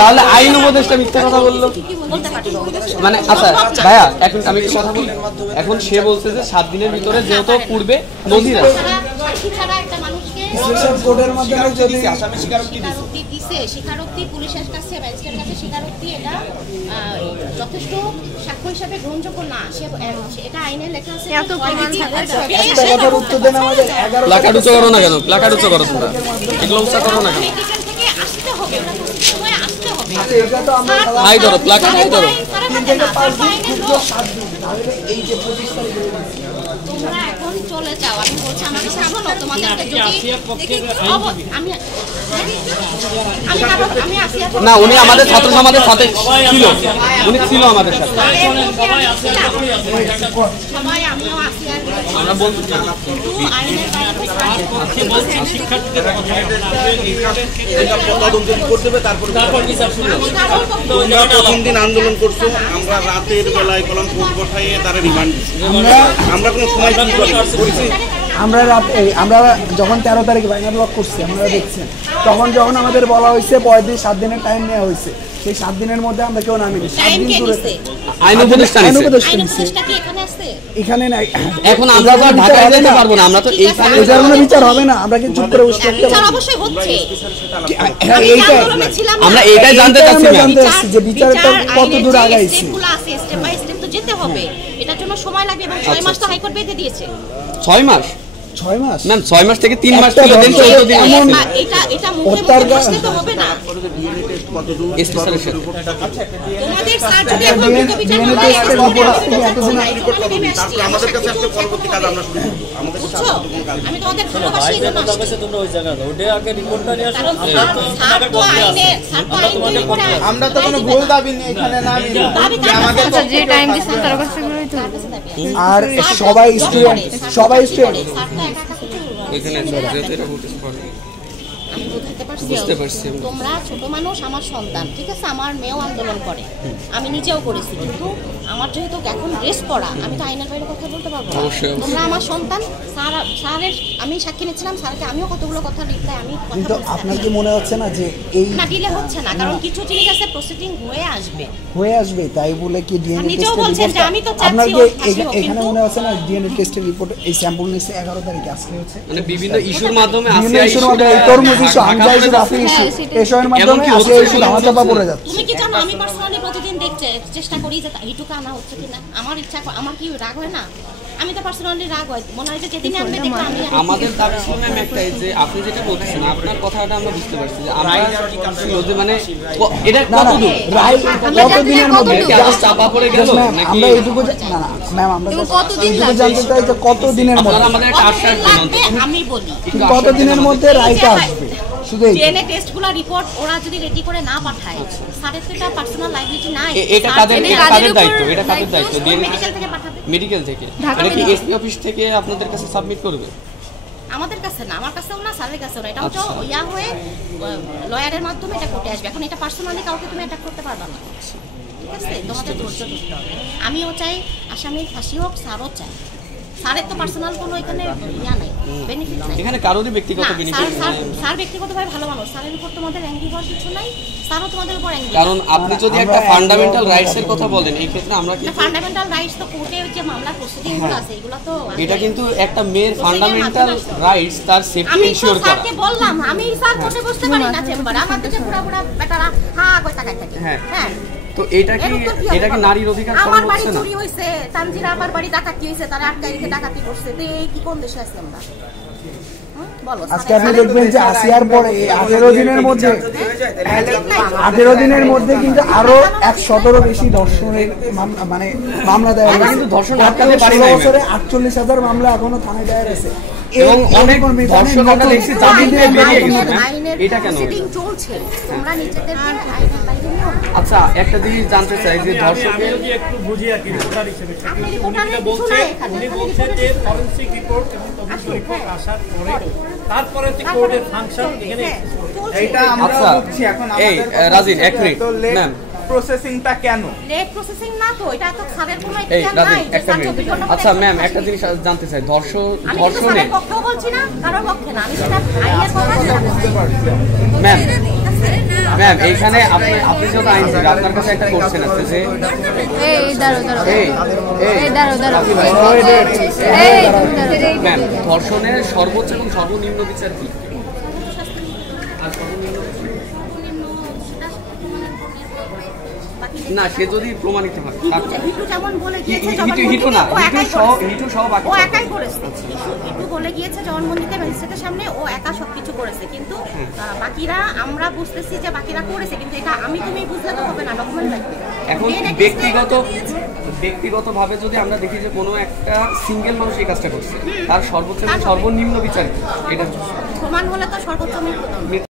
তাহলে আইন উপদেষ্টা মিথ্যা কথা বললো মানে আচ্ছা ভাইয়া এখন আমি কি কথা বলি এখন সে বলছে যে 7 দিনের ভিতরে যেহেতু পূর্বে নদীর আছে কোর্টের মাধ্যমে যদি আসামি স্বীকারোক্তি দিছে স্বীকারোক্তি পুলিশের কাছে ম্যাজিস্ট্রেটের কাছে স্বীকারোক্তি এটা যথেষ্ট সাক্ষ্য হিসেবে গ্রহণযোগ্য না এটা আইনে লেখা আছে এত প্রমাণ একটা কথার উত্তর দেন আমাদের 11 প্লাকার্ড উচ্চ করো না কেন প্লাকার্ড উচ্চ করো তোমরা এগুলো উচ্চ করো না কেন মেডিকেল থেকে আসতে হবে ওটা সময় আসতে হবে এটা তো আমরা আই ধরো প্লাকার্ড আই ধরো 3 থেকে 5 দিন খুব 7 দিন তাহলে এই যে 25 তারিখে তোমরা এখন চলে যাও আমি বলছি আমাকে সামনে না তোমাদেরকে যদি আমি না উনি আমাদের ছাত্র সমাজের সাথে ছিল উনি ছিল আমাদের সাথে সবাই আমিও আসি আর আমরা বলছি কিন্তু আইনের বাইরে বলছি শিক্ষার্থীদের কথা এটা তদন্ত করতে হবে তারপর বিচার শুরু হবে তোমরা প্রথম দিন আন্দোলন করছো আমরা রাতের বেলায় কলম কোর্ট পাঠিয়ে তারা রিমান্ড আমরা কোনো সময় করছি আমরা আমরা যখন 13 তারিখে বাইনার ব্লক করছি আপনারা দেখছেন তখন যখন আমাদের বলা হয়েছে 7 দিনের টাইম নেওয়া হয়েছে সেই 7 দিনের মধ্যে আমরা কেউ নামিনি 7 দিন ধরে আইন উপদেষ্টা কি এখানে আছে এখানে নাই এখন আমরা তো ঢাকায় যেতে পারবো না আমরা তো এইখানে এটার কোনো বিচার হবে না আমরা কি চুপ করে বসে থাকতে বিচার অবশ্যই হচ্ছে আমরা এইটাই জানতে চাচ্ছি যে বিচারটা কত দূর আগাইছে স্টেপগুলো আছে স্টেপ বাই স্টেপ তো যেতে হবে এটার জন্য সময় লাগবে এবং 6 মাস তো হাইকোর্ট বেঁধে দিয়েছে 6 মাস 6 মাস ম্যাম 6 মাস থেকে 3 মাস ছিল দেন 14 দিন এটা মুখে আসলে তো হবে না স্পেশাল সেটা তোমাদের স্যার যদি এখন বিচার করে আমাদের কাছে আসলে পরবর্তী কাজ আমরা শুরু করব আমাদের কাছে আমি তোমাদের ভালোবাসি এই জন্য আসছি তোমরা ওই জায়গা ওটা আগে রিপোর্টটা নিয়ে আসো আমরা তো কোনো ভুল দাবি নেই এখানে না আমাদের যে টাইম দিছেন তার কাছে তো আর সবাই স্টুডেন্ট এখানে যেতে এটা বলতে পারি আমি বুঝতে পারছি বুঝতে পারছি তোমরা ছোট মানুষ আমার সন্তান ঠিক আছে আমার মেয়েও আন্দোলন করে আমি নিজেও করেছি কিন্তু আমার যেহেতু এখন রেস্ট পড়া আমি তো আইনের বাইরে কথা বলতে পারবো না তোমরা আমার সন্তান স্যারের আমি সাক্ষী নিচ্ছিলাম স্যারকে আমিও কতগুলো কথা লিখতে আমি কিন্তু আপনার কি মনে হচ্ছে না যে এই না দিলে হচ্ছে না কারণ কিছু জিনিস আছে প্রসিডিং হয়ে আসবে তাই বলে কি ডিএনএ নিজেও টেস্টের বলছেন যে আমি তো চাচ্ছি আপনার ও কি এখানে মনে হচ্ছে না ডিএনএ টেস্টের রিপোর্ট এই স্যাম্পল নিছে 11 তারিখে আজকে হচ্ছে মানে বিভিন্ন ইস্যুর মাধ্যমে বিভিন্ন ইস্যুর মাধ্যমে তরমুজ ইস্যু আমজা ইস্যু রাফি ইস্যু এসবের মাধ্যমে আসে ইস্যু ধামাচাপা পড়ে যাচ্ছে তুমি কি জানো আমি পার্সোনালি প্রতিদিন দেখতে চেষ্টা করি যে এইটুকু আনা হচ্ছে কিনা আমার ইচ্ছা আমার কি রাগ হয় না আমি তো পার্সোনালি রাগ হয় মনে হয় যে যেদিন আনবে দেখো আমি আমাদের দাবি ছিল ম্যাম একটাই যে আপনি যেটা বলছেন আপনার কথাটা আমরা বুঝতে পারছি যে আমরা যে মানে এটা কতদূর রায় কতদিনের মধ্যে চাপা পড়ে গেল নাকি আমরা এইটুকু না ম্যাম আমরা কতদিন জানতে চাই যে কতদিনের মধ্যে আমাদের একটা আশ্বাস দেন আমি বলি কতদিনের মধ্যে রায়টা আসবে শুধু ডিএনএ টেস্টগুলো রিপোর্ট ওরা যদি রেডি করে না পাঠায় স্যারের তো এটা পার্সোনাল লাইবিলিটি নাই এটা কাদের দায়িত্ব এটা কাদের দায়িত্ব মেডিকেল থেকে পাঠাবে মেডিকেল থেকে মানে কি এসপি অফিস থেকে আপনাদের কাছে সাবমিট করবে আমাদের কাছে না আমার কাছেও না স্যারের কাছেও না এটা হচ্ছে ইয়া হয়ে লয়ারের মাধ্যমে এটা কোর্টে আসবে এখন এটা পার্সোনালি কাউকে তুমি অ্যাটাক করতে পারবে না ঠিক আছে তোমাদের ধৈর্য ধরতে হবে আমিও চাই আসামির ফাঁসি হোক স্যারও চাই স্যারের তো পার্সোনাল কোনো এখানে ইয়া নাই বেনিফিট নাই এখানে কারোরই ব্যক্তিগত বেনিফিট নাই স্যার ব্যক্তিগতভাবে ভালো মানুষ স্যারের উপর তোমাদের অ্যাংরি হওয়ার কিছু নাই স্যারও তোমাদের উপর অ্যাংরি কারণ আপনি যদি একটা ফান্ডামেন্টাল রাইটস এর কথা বলেন এই ক্ষেত্রে আমরা কি ফান্ডামেন্টাল রাইটস তো কোর্টে যে মামলা প্রসিডিং গুলো আছে এগুলো তো এটা কিন্তু একটা মেয়ের ফান্ডামেন্টাল রাইটস তার সেফটি এনশিওর করা আমি স্যারকে বললাম আমি স্যার কোর্টে বসতে পারি না চেম্বারে আমার দিকে পুরো বেটারা কই তাকাই থাকে হ্যাঁ তো এটা কি নারীর অধিকার আমার বাড়ি হচ্ছে না চুরি হইছে তানজিরা আমার বাড়ি ডাকাতি হইছে তারা আটকাই রেখে ডাকাতি করছে তে এই কোন দেশে আছি আমরা বলো আজকে আপনি দেখবেন যে আসিয়ার পরে 18 দিনের মধ্যে কিন্তু আরো 117 বেশি ধর্ষণের মানে মামলা দেওয়া হয়েছে কিন্তু ধর্ষণ আটকাতে পারি না বছরে 48,000 মামলা এখনো থানায় দেওয়া গেছে এবং অনেক ধর্ষণ দেখছি জামিন দিয়ে বেরিয়ে গেছে এটা কেন প্রসিডিং চলছে তোমরা নিজেদের আইনের বাইরে নিও আচ্ছা একটা জিনিস জানতে চাই যে দর্শকের যদি একটু বুঝি আর কি রিপোর্টার হিসেবে উনি বলছেন যে ফরেনসিক রিপোর্ট এবং তদন্ত রিপোর্ট আসার পরে তারপরে যে কোর্টের ফাংশন এখানে এইটা আমরা বুঝছি এখন এই রাজিন এক মিনিট ম্যাম প্রসেসিংটা কেন লেট প্রসেসিং না তো এটা তো স্যারের কোনো এই ইচ্ছা রাজিন নাই একটা মিনিট আচ্ছা ম্যাম একটা জিনিস জানতে চাই ধর্ষণে পক্ষেও বলছি না কারোর পক্ষে না আমি সেটা আইনের কথা ম্যাম ম্যাম এইখানে আপনি যেহেতু আইনজীবী আপনার কাছে একটা কোশ্চেন আছে যে ম্যাম ধর্ষণের সর্বোচ্চ এবং সর্বনিম্ন বিচার কি? না সে যদি প্রমাণিত হয় হিটু যেমন বলে গিয়েছে ও একাই করেছে। হিটু বলে গিয়েছে জবানবন্দিতে ম্যাজিস্ট্রেটের সামনে ও একা সবকিছু করেছে, কিন্তু বাকিরা আমরা বুঝতেছি যে বাকিরা করেছে, কিন্তু এটা আমি তুমি বুঝলে তো হবে না, ডকুমেন্ট লাগবে। এখন ব্যক্তিগতভাবে যদি আমরা দেখি যে কোনো একটা সিঙ্গেল মানুষ এই কাজটা করছে, তার সর্বোচ্চ এবং সর্বনিম্ন বিচার কি? এটা প্রমাণ হলে তো সর্বোচ্চ